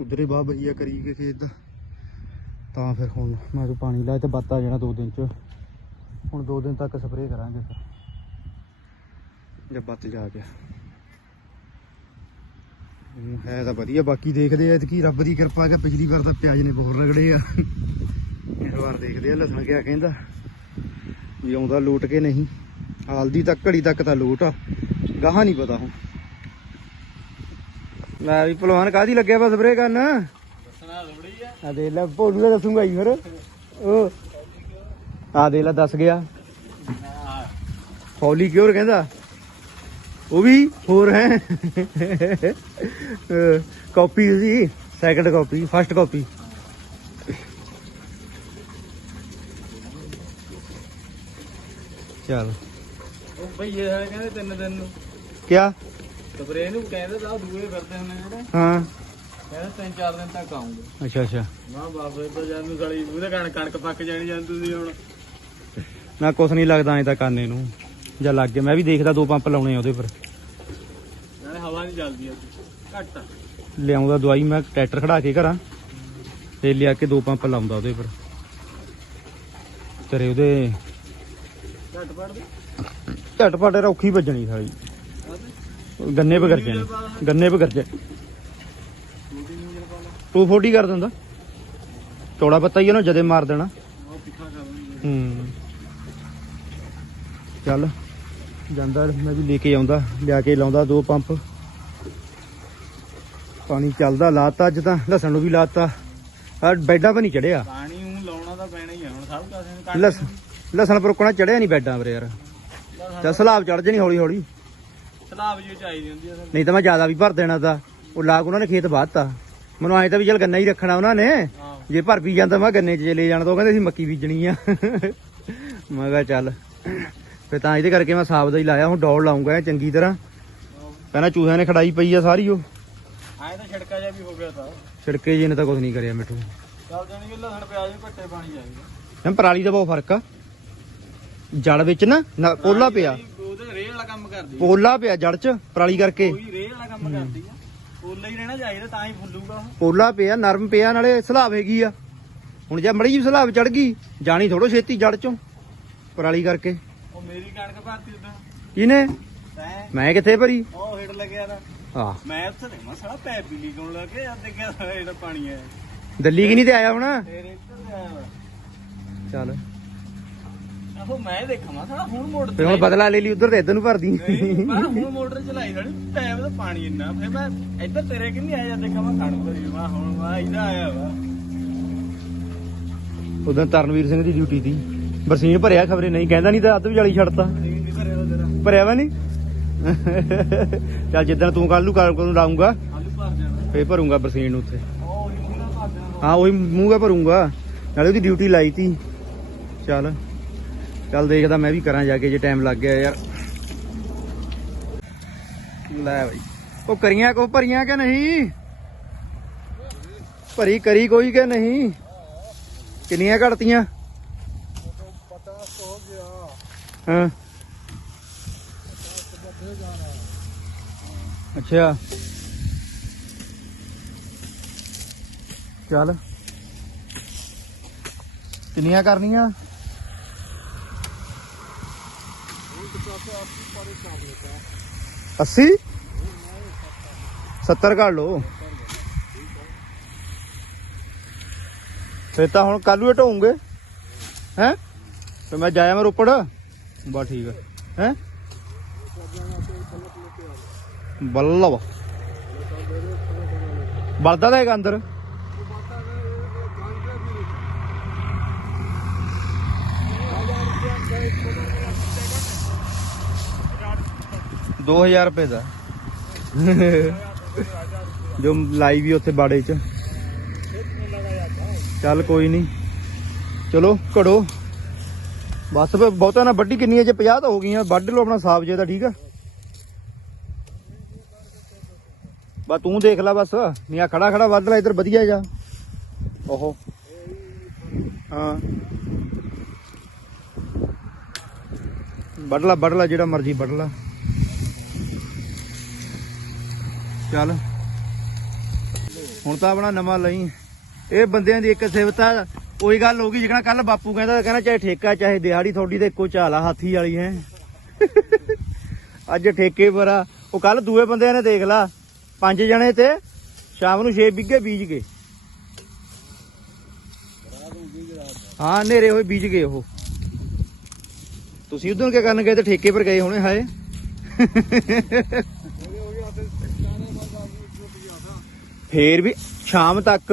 ਉਧਰੇ ਬਾਹ ਬਈਆ ਕਰੀ ਕੇ ਖੇਤ ਦਾ। ਤਾਂ ਫਿਰ ਹੁਣ ਮੈਂ ਤੂੰ ਪਾਣੀ ਲਾਇਆ ਤੇ ਬੱਤ ਆ ਜਾਣਾ ਦੋ ਦਿਨ ਚ। ਹੁਣ ਦੋ ਦਿਨ ਤੱਕ ਸਪਰੇਅ ਕਰਾਂਗੇ ਫਿਰ। ਜਦ ਬੱਤ ਜਾ ਗਿਆ। ਹੈ ਤਾਂ ਵਧੀਆ ਬਾਕੀ ਦੇਖਦੇ ਆ ਕਿ ਰੱਬ ਦੀ ਕਿਰਪਾ ਹੈ ਪਿਛਲੀ ਵਾਰ ਤਾਂ ਪਿਆਜ਼ ਨੇ ਬਹੁਤ ਰਗੜੇ ਆ। ਇਸ ਵਾਰ ਦੇਖਦੇ ਆ ਲਸਣ ਕਿਆ ਕਹਿੰਦਾ। ਵੀ ਆਉਂਦਾ ਲੋਟ ਕੇ ਨਹੀਂ। ਹਾਲਦੀ ਤੱਕ ਘੜੀ ਤੱਕ ਤਾਂ ਲੋਟ ਆ। ਗਾਹਾਂ ਨਹੀਂ ਪਤਾ ਹੁਣ। ਮੈਂ ਵੀ ਪਹਿਲਵਾਨ ਕਾਦੀ ਲੱਗਿਆ ਵਾ ਸਪਰੇ ਕਰਨ? ਦੱਸਣਾ ਲੋੜੀ ਆ ਆ ਦੇ ਲੈ ਭੋਲੂ ਦਾ ਦੱਸੂਗਾ ਹੀ ਫਿਰ। ਉਹ ਆ ਦੇ ਲੈ ਦੱਸ ਗਿਆ। ਫੌਲੀ ਕਿਉਰ ਕਹਿੰਦਾ? ਉਹ ਵੀ ਹੋਰ ਹੈ। ਕਾਪੀ ਸੀ ਸੈਕੰਡ ਕਾਪੀ ਫਸਟ ਕਾਪੀ ਚਲ। ਉਹ ਭਈ ਇਹ ਕਹਿੰਦੇ ਤਿੰਨ ਦਿਨ ਨੂੰ। ਕਿਆ? ਸਪਰੇ ਨੂੰ ਕਹਿੰਦੇ ਤਾਂ ਦੂਏ ਫਿਰਦੇ ਹੁੰਦੇ ਜਿਹੜੇ। ਹਾਂ। ਕਹਿੰਦੇ ਤਿੰਨ ਚਾਰ ਦਿਨ ਤੱਕ ਆਉਂਗੇ। ਅੱਛਾ ਅੱਛਾ। ਨਾ ਬਾਬੇ ਤਾਂ ਜਾਨ ਨੂੰ ਸਾਲੀ ਉਹਦੇ ਕਣ ਕਣਕ ਪੱਕ ਜਾਣੀ ਜਾਂ ਤੁਸੀਂ ਹੁਣ। ਨਾ ਕੁਛ ਨਹੀਂ ਲੱਗਦਾ ਐ ਤਾਂ ਕਾਨੇ ਨੂੰ। ਜਾਂ ਲੱਗ ਗਿਆ। ਮੈਂ ਵੀ ਦੇਖਦਾ ਦੋ ਪੰਪ ਲਾਉਣੇ ਆ ਉਹਦੇ ਪਰ। ਨਹੀਂ ਚੱਲਦੀ ਅੱਜ। ਘੱਟ ਆ। ਲਿਆਉਂਦਾ ਦਵਾਈ ਮੈਂ ਟਰੈਕਟਰ ਖੜਾ ਕੇ ਘਰਾਂ ਤੇ ਲਿਆ ਕੇ ਦੋ ਪੰਪ ਲਾਉਂਦਾ ਉਹਦੇ ਪਰ। ਤੇਰੇ ਉਹਦੇ ਘੱਟ ਪੜਦੇ ਝਟਪਟ ਰੌਖੀ ਵੱਜਣੀ ਸਾਲੀ। ਗੰਨੇ ਪੇ ਗਰਜਣੇ ਗੰਨੇ ਗਰਜੇ ਤੂੰ ਫੋਡੀ ਕਰ ਦਿੰਦਾ। ਚੌੜਾ ਪੱਤਾ ਹੀ ਉਹਨੂੰ ਜਦੇ ਮਾਰ ਦੇਣਾ। ਹੂੰ। ਚੱਲ ਜਾਂਦਾ ਮੈਂ ਵੀ ਲੈ ਕੇ ਆਉਂਦਾ ਲਿਆ ਕੇ ਲਾਉਂਦਾ ਦੋ ਪੰਪ। ਪਾਣੀ ਚੱਲਦਾ ਲਾਤਾ ਅੱਜ ਤਾਂ ਲਸਣ ਨੂੰ ਵੀ ਲਾਤਾ। ਆ ਬੈਡਾਂ 'ਤੇ ਨਹੀਂ ਚੜਿਆ। ਪਾਣੀ ਨੂੰ ਲਾਉਣਾ ਤਾਂ ਪੈਣਾ ਹੀ ਆ ਹੁਣ ਸਭ ਕਾਸੇ ਨੂੰ ਲਸ ਲਸਣ ਪਰ ਰੁਕਣਾ ਚੜਿਆ ਨਹੀਂ ਬੈਡਾਂ 'ਤੇ ਯਾਰ। ਜਾਂ ਸਲਾਬ ਚੜ ਜਣੀ ਹੌਲੀ ਹੌਲੀ ਸਲਾਬ ਜੀ ਚਾਹੀਦੀ ਹੁੰਦੀ ਆ ਨਹੀਂ ਤਾਂ ਮੈਂ ਜ਼ਿਆਦਾ ਵੀ ਭਰ ਦੇਣਾ ਤਾਂ। ਉਹ ਲਾਗ ਉਹਨਾਂ ਨੇ ਖੇਤ ਬਾਤਾ ਮੈਨੂੰ ਐਂ ਤਾਂ ਵੀ ਚੱਲ ਗੰਨਾ ਹੀ ਰੱਖਣਾ ਉਹਨਾਂ ਨੇ। ਜੇ ਭਰ ਪੀ ਜਾਂਦਾ ਮੈਂ ਗੰਨੇ 'ਚ ਲੈ ਜਾਣਾ ਤਾਂ ਕਹਿੰਦੇ ਸੀ ਮੱਕੀ ਬੀਜਣੀ ਆ। ਮੈਂ ਕਿਹਾ ਚੱਲ। ਫੇ ਤਾਂ ਇਹਦੇ ਕਰਕੇ ਮੈਂ ਸਾਬ ਦਾ ਹੀ ਲਾਇਆ ਹੁਣ ਡੌਲ ਲਾਉਂਗਾ ਚੰਗੀ ਤਰ੍ਹਾਂ। ਪਹਿਲਾਂ ਚੂਹਿਆਂ ਨੇ ਖੜਾਈ ਪਈ ਆ ਸਾਰੀ ਉਹ। ਤਾਂ ਹੋ ਗਿਆ ਤਾਂ। ਛਿੜਕੇ ਜੀ ਨੇ ਤਾਂ ਕੁਝ ਨਹੀਂ ਕਰਿਆ ਮਿੱਠੂ। ਚੱਲ ਜਾਣੀ ਕਿ ਲਸਣ ਪਿਆਜ਼ ਵੀ ਘੱਟੇ ਪਾਣੀ ਜਾਏਗਾ ਮੈਂ ਪਰਾਲੀ ਦਾ ਬਹੁਤ ਫ਼ਰਕ ਆ। ਜੜ ਵਿੱਚ ਨਾ ਨਾ ਪੋਲਾ ਪਿਆ। ਉਹਦੇ ਰੇਹ ਵਾਲਾ ਕੰਮ ਕਰਦੀ ਆ। ਪੋਲਾ ਪਿਆ ਜੜ 'ਚ ਪਰਾਲੀ ਕਰਕੇ। ਕੋਈ ਰੇਹ ਵਾਲਾ ਕੰਮ ਕਰਦੀ ਆ। ਪੋਲਾ ਹੀ ਰਹਿਣਾ ਚਾਹੀਦਾ ਤਾਂ ਹੀ ਫੁੱਲੂਗਾ ਉਹ। ਪੋਲਾ ਪਿਆ ਨਰਮ ਪਿਆ ਨਾਲੇ ਸਲਾਬ ਹੈਗੀ ਆ। ਹੁਣ ਜੇ ਮੜੀ ਜੀ ਸਲਾਬ ਚੜ ਗਈ ਜਾਣੀ ਥੋੜੋ ਛੇਤੀ ਜੜ 'ਚੋਂ ਪਰਾਲੀ ਕਰਕੇ। ਉਹ ਮੇਰੀ ਕਣਕ ਭਰਤੀ ਉਦੋਂ। ਕਿਹਨੇ? ਤੈਂ ਮੈਂ ਕਿੱਥੇ ਭਰੀ? ਉਹ ਹਿੱਟ ਲੱਗਿਆ ਤਾਂ। ਆ ਮੈਂ ਉੱਥੇ ਦੇ ਮੈਂ ਸਾਲਾ ਪੈਪ ਵੀ ਲੀਕ ਹੋਣ ਲੱਗੇ ਜਦ ਦੇਖਿਆ ਸਾਲਾ ਜਿਹੜਾ ਪਾਣੀ ਆਇਆ ਦਿੱਲੀ ਕਿ ਨਹੀਂ ਤੇ ਆਇਆ ਹੁਣ? ਫੇਰ ਇੱਧਰ ਆਇਆ ਵਾ। ਚੱਲ। ਆਹੋ ਮੈਂ ਦੇਖਾਂ ਮੈਂ ਸਾਲਾ ਹੁਣ ਮੋਟਰ ਫੇ ਹੁਣ ਬਦਲਾ ਲੈ ਲਈ ਉਧਰ ਤੇ ਇੱਧਰ ਨੂੰ ਭਰਦੀ। ਨਹੀਂ ਮੈਂ ਹੁਣ ਮੋਟਰ ਚਲਾਈ ਸਾਲੀ ਪੈਪ ਦਾ ਪਾਣੀ ਇੰਨਾ ਫੇਰ ਮੈਂ ਇੱਧਰ ਤੇਰੇ ਕਿ ਨਹੀਂ ਆਇਆ ਜਦ ਦੇਖਾਂ ਮੈਂ ਕਣਕ ਭਰੀ ਮੈਂ ਹੁਣ ਮੈਂ ਇੱਧਰ ਆਇਆ ਵਾ। ਉਦੋਂ ਤਰਨਵੀਰ ਸਿੰਘ ਦੀ ਡਿਊਟੀ ਦੀ। ਬਰਸੀਨ ਭਰਿਆ ਖਬਰੇ ਨਹੀਂ ਕਹਿੰਦਾ ਨਹੀਂ ਤਾਂ ਅੱਧ ਵਿਚਾਲੀ ਛੱਡਤਾ। ਨਹੀਂ ਤੇਰਾ। ਭਰਿਆ ਵਾ ਨਹੀਂ ਚੱਲ ਜਿੱਦਣ ਤੂੰ ਕੱਲ ਨੂੰ ਕਰ ਕੋਲ ਲਾਉਂਗਾ ਫੇਰ ਭਰੂੰਗਾ ਬਰਸੀਨ ਨੂੰ ਉੱਥੇ ਹੀ ਉਹੀ ਮੂੰਹ ਕਾ ਭਰੂੰਗਾ। ਨਾਲੇ ਉਹਦੀ ਡਿਊਟੀ ਲਾਈ ਤੀ। ਚੱਲ। ਚੱਲ ਦੇਖਦਾ ਮੈਂ ਵੀ ਕਰਾਂ ਜਾ ਕੇ ਜੇ ਟਾਈਮ ਲੱਗ ਗਿਆ ਯਾਰ। ਲੈ ਬਈ। ਉਹ ਕਰੀਆਂ ਕੋ ਭਰੀਆਂ ਕਿ ਨਹੀਂ? ਭਰੀ ਕਰੀ ਕੋਈ ਕਿ ਨਹੀਂ? ਕਿੰਨੀਆਂ ਘੜਤੀਆਂ ਹਾਂ। ਅੱਛਾ। ਚੱਲ। ਕਿੰਨੀਆਂ ਕਰਨੀਆਂ? ਅੱਸੀ? 70 ਕਰ ਲੋ ਫੇਰ ਤਾਂ ਹੁਣ ਕੱਲ ਨੂੰ ਢੋਉਂਗੇ ਹੈ? ਤੇ ਮੈਂ ਜਾਇਆ ਮੈਂ ਰੋਪੜ। ਬਾ ਠੀਕ ਹੈ ਹੈ? ਬੱਲਵ ਬਲਦਾ ਦਾ ਹੈਗਾ ਅੰਦਰ। ਦੋ ਹਜ਼ਾਰ ਰੁਪਏ ਦਾ। ਜੋ ਲਾਈ ਵੀ ਉੱਥੇ ਬਾੜੇ 'ਚ। ਚੱਲ ਕੋਈ ਨਹੀਂ ਚਲੋ, ਘੜੋ। ਬਸ ਬਹੁਤਾ ਨਾ ਵੱਡੀ ਕਿੰਨੀ ਹੈ ਜੇ 50 ਤਾਂ ਹੋ ਗਈਆਂ। ਵੱਢ ਲਓ ਆਪਣਾ ਸਾਫ਼ ਜੇ ਦਾ ਠੀਕ ਆ। ਬਸ ਤੂੰ ਦੇਖ ਲੈ ਬਸ। ਨਹੀਂ ਆ ਖੜਾ ਖੜਾ ਵੱਧ ਲੈ, ਇੱਧਰ ਵਧੀਆ ਜਾ। ਓਹੋ। ਹਾਂ। ਵੱਢ ਲਾ ਵੱਢ ਲਾ, ਜਿਹੜਾ ਮਰਜ਼ੀ ਵੱਢ ਲਾ। ਚੱਲ। ਹੁਣ ਤਾਂ ਆਪਣਾ ਨਵਾਂ ਲਈ। ਇਹ ਬੰਦਿਆਂ ਦੀ ਇੱਕ ਸਿਫਤਾ ਉਹੀ ਗੱਲ ਹੋ ਗਈ ਜਿਹੜਾ ਕੱਲ ਬਾਪੂ ਕਹਿੰਦਾ ਕਹਿੰਦਾ ਚਾਹੇ ਠੇਕਾ, ਚਾਹੇ ਦਿਹਾੜੀ, ਤੁਹਾਡੀ ਤੇ ਇੱਕੋ ਚਾਲ ਆ, ਹਾਥੀ ਵਾਲੀ ਹੈ। ਅੱਜ ਠੇਕੇ ਪਰ ਆ, ਉਹ ਕੱਲ ਦੂਏ ਬੰਦਿਆਂ ਨੇ ਦੇਖ ਲਾ। ਪੰਜ ਜਣੇ ਤੇ ਸ਼ਾਮ ਨੂੰ 6 ਬਿੱਗੇ ਬੀਜ ਗਏ। ਹਾਂ, ਹਨੇਰੇ ਹੋਏ ਬੀਜ ਗਏ ਉਹ। ਤੁਸੀਂ ਉਧਰ ਕੀ ਕਰਨ ਗਏ ਤੇ ਠੇਕੇ ਪਰ ਗਏ ਹੋਣੇ, ਹਾਏ। ਫੇਰ ਵੀ ਸ਼ਾਮ ਤੱਕ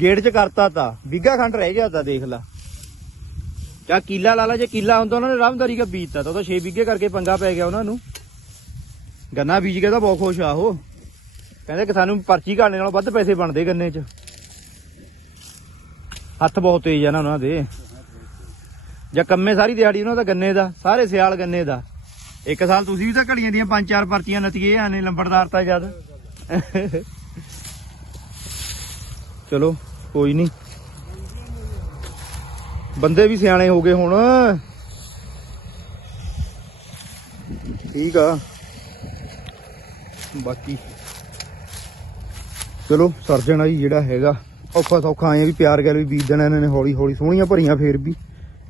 ਗੇਟ 'ਚ ਕਰਤਾ ਤਾ ਵਿਗਾ ਖੰਡ ਰਹਿ ਗਿਆ ਤਾ, ਦੇਖ ਲਾ। ਚਾ ਕੀਲਾ ਲਾ ਲਾ, ਜੇ ਕੀਲਾ ਹੁੰਦਾ ਉਹਨਾਂ ਨੇ ਰਾਮਦਾਰੀ ਕਾ ਬੀਜਤਾ ਤਾਂ ਉਹ ਤਾਂ 6 ਵਿਗੇ ਕਰਕੇ ਪੰਗਾ ਪੈ ਗਿਆ ਉਹਨਾਂ ਨੂੰ। ਗੰਨਾ ਬੀਜ ਕੇ ਤਾਂ ਬਹੁਤ ਖੁਸ਼ ਆ ਉਹ। ਕਹਿੰਦੇ ਕਿ ਸਾਨੂੰ ਪਰਚੀ ਘਾਣੇ ਨਾਲੋਂ ਵੱਧ ਪੈਸੇ ਬਣਦੇ ਗੰਨੇ 'ਚ। ਹੱਥ ਬਹੁਤ ਤੇਜ਼ ਆ ਨਾ ਉਹਨਾਂ ਦੇ। ਜਾਂ ਕੰਮੇ ਸਾਰੀ ਦਿਹਾੜੀ ਉਹਨਾਂ ਦਾ ਗੰਨੇ ਦਾ, ਸਾਰੇ ਸਿਆਲ ਗੰਨੇ ਦਾ। ਇੱਕ ਸਾਲ ਤੁਸੀਂ ਵੀ ਤਾਂ ਘੜੀਆਂ ਦੀਆਂ ਪੰਜ ਚਾਰ ਪਰਚੀਆਂ ਨਤੀਏ ਆਨੇ ਲੰਬੜਦਾਰ ਤਾਂ ਜਦ ਚਲੋ, ਕੋਈ ਨਹੀਂ। ਬੰਦੇ ਵੀ ਸਿਆਣੇ ਹੋ ਗਏ ਹੁਣ। ਠੀਕ ਆ। ਬਾਕੀ ਚਲੋ, ਸਰਜਣ ਆ ਜੀ ਜਿਹੜਾ ਹੈਗਾ। ਔਖਾ ਸੌਖਾ ਆਏ ਵੀ ਪਿਆਰ ਗੱਲ ਵੀ ਬੀਜ ਦੇਣਾ ਇਹਨਾਂ ਨੇ ਹੌਲੀ ਹੌਲੀ। ਸੋਹਣੀਆਂ ਭਰੀਆਂ ਫੇਰ ਵੀ।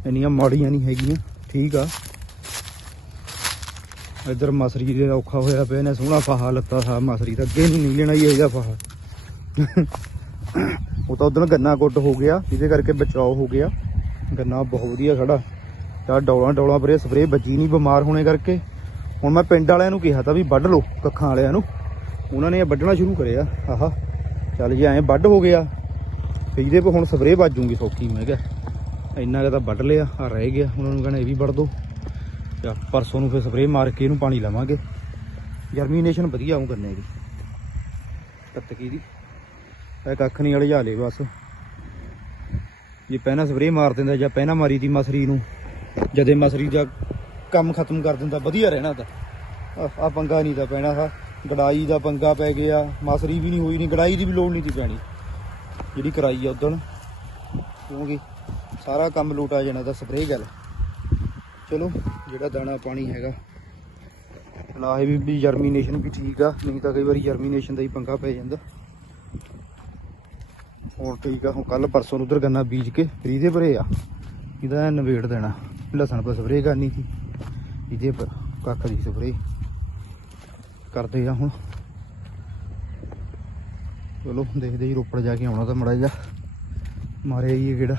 ਇੰਨੀਆਂ ਮਾੜੀਆਂ ਨਹੀਂ ਹੈਗੀਆਂ। ਠੀਕ ਆ। ਇੱਧਰ ਮਸਰੀ ਦੇ ਔਖਾ ਹੋਇਆ ਪਿਆ ਨੇ ਸੋਹਣਾ ਫਾਹਾ ਲੱਤਾ ਸਾ ਮਸਰੀ ਦਾ। ਅੱਗੇ ਨਹੀਂ ਲੈਣਾ ਹੀ ਇਹਦਾ ਫਾਹਾ। ਉਹ ਤਾਂ ਉਦੋਂ ਗੰਨਾ ਗੁੱਡ ਹੋ ਗਿਆ, ਜਿਹਦੇ ਕਰਕੇ ਬਚਾਓ ਹੋ ਗਿਆ। ਗੰਨਾ ਬਹੁਤ ਵਧੀਆ ਖੜਾ ਤਾਂ ਡੌਲਾਂ ਡੌਲਾਂ ਪਰੇ ਸਪਰੇ ਵੱਜੀ ਨਹੀਂ ਬਿਮਾਰ ਹੋਣੇ ਕਰਕੇ। ਹੁਣ ਮੈਂ ਪਿੰਡ ਵਾਲਿਆਂ ਨੂੰ ਕਿਹਾ ਤਾਂ ਵੀ ਵੱਢ ਲਓ, ਕੱਖਾਂ ਵਾਲਿਆਂ ਨੂੰ। ਉਹਨਾਂ ਨੇ ਇਹ ਵੱਢਣਾ ਸ਼ੁਰੂ ਕਰਿਆ। ਆਹਾ, ਚੱਲ ਜੇ ਐਂ ਵੱਢ ਹੋ ਗਿਆ, ਤੇ ਇਹਦੇ 'ਤੇ ਹੁਣ ਸਪਰੇਅ ਵੱਜੂਗੀ ਸੌਖੀ, ਮੈਂ ਕਿਹਾ। ਇੰਨਾ ਕੁ ਤਾਂ ਵੱਢ ਲਿਆ ਆ ਰਹਿ ਗਿਆ ਉਹਨਾਂ ਨੂੰ ਕਹਿੰਦਾ ਇਹ ਵੀ ਵੱਢ ਦੋ। ਜਾਂ ਪਰਸੋਂ ਨੂੰ ਫਿਰ ਸਪਰੇਅ ਮਾਰ ਕੇ ਇਹਨੂੰ ਪਾਣੀ ਲਾਵਾਂਗੇ। ਜਰਮੀਨੇਸ਼ਨ ਵਧੀਆ ਆਉਂ ਕਰਨੇ ਦੀ ਕੱਤਕੀ ਦੀ। ਇਹ ਕੱਖ ਨਹੀਂ ਅੜਿਆ ਲੇ ਬਸ। ਜੇ ਪਹਿਨਾ ਸਪਰੇਅ ਮਾਰ ਦਿੰਦਾ ਜਾਂ ਪਹਿਨਾ ਮਾਰੀ ਦੀ ਮਸਰੀ ਨੂੰ, ਜਦੇ ਮਸਰੀ ਦਾ ਕੰਮ ਖਤਮ ਕਰ ਦਿੰਦਾ, ਵਧੀਆ ਰਹਿਣਾ ਤਾਂ। ਆ ਪੰਗਾ ਨਹੀਂ ਤਾਂ ਪੈਣਾ ਸਾ ਗੜਾਈ ਦਾ ਪੰਗਾ ਪੈ ਗਿਆ, ਮਸਰੀ ਵੀ ਨਹੀਂ ਹੋਈ, ਨਹੀਂ ਗੜਾਈ ਦੀ ਵੀ ਲੋੜ ਨਹੀਂ ਸੀ ਪੈਣੀ। ਜਿਹੜੀ ਕਰਾਈ ਆ ਉਦੋਂ ਕਿਉਂਕਿ ਸਾਰਾ ਕੰਮ ਲੋਟ ਆ ਜਾਣਾ, ਤਾਂ ਸਪਰੇਅ ਗੱਲ। ਚਲੋ, ਜਿਹੜਾ ਦਾਣਾ ਪਾਣੀ ਹੈਗਾ। ਲਾਹੇ ਵੀ ਜਰਮੀਨੇਸ਼ਨ ਵੀ ਠੀਕ ਆ, ਨਹੀਂ ਤਾਂ ਕਈ ਵਾਰੀ ਜਰਮੀਨੇਸ਼ਨ ਦਾ ਹੀ ਪੰਗਾ ਪੈ ਜਾਂਦਾ। ਹੁਣ ਠੀਕ ਆ, ਹੁਣ ਕੱਲ ਪਰਸੋਂ ਨੂੰ ਉਧਰ ਗੰਨਾ ਬੀਜ ਕੇ ਫਰੀ ਦੇ ਭਰੇ ਆ। ਇਹਦਾ ਨਵੇੜ ਦੇਣਾ। ਲਸਣ ਪਰ ਸਪਰੇਅ ਕਰਨੀ ਸੀ। ਇਹਦੇ ਪਰ ਕੱਖ ਦੀ ਸਪਰੇਅ ਕਰਦੇ ਆ ਹੁਣ। ਚਲੋ, ਦੇਖਦੇ ਜੀ ਰੋਪੜ ਜਾ ਕੇ ਆਉਣਾ ਤਾਂ ਮੜਾ ਜਾ ਮਾਰੇ ਇਹ ਕਿਹੜਾ।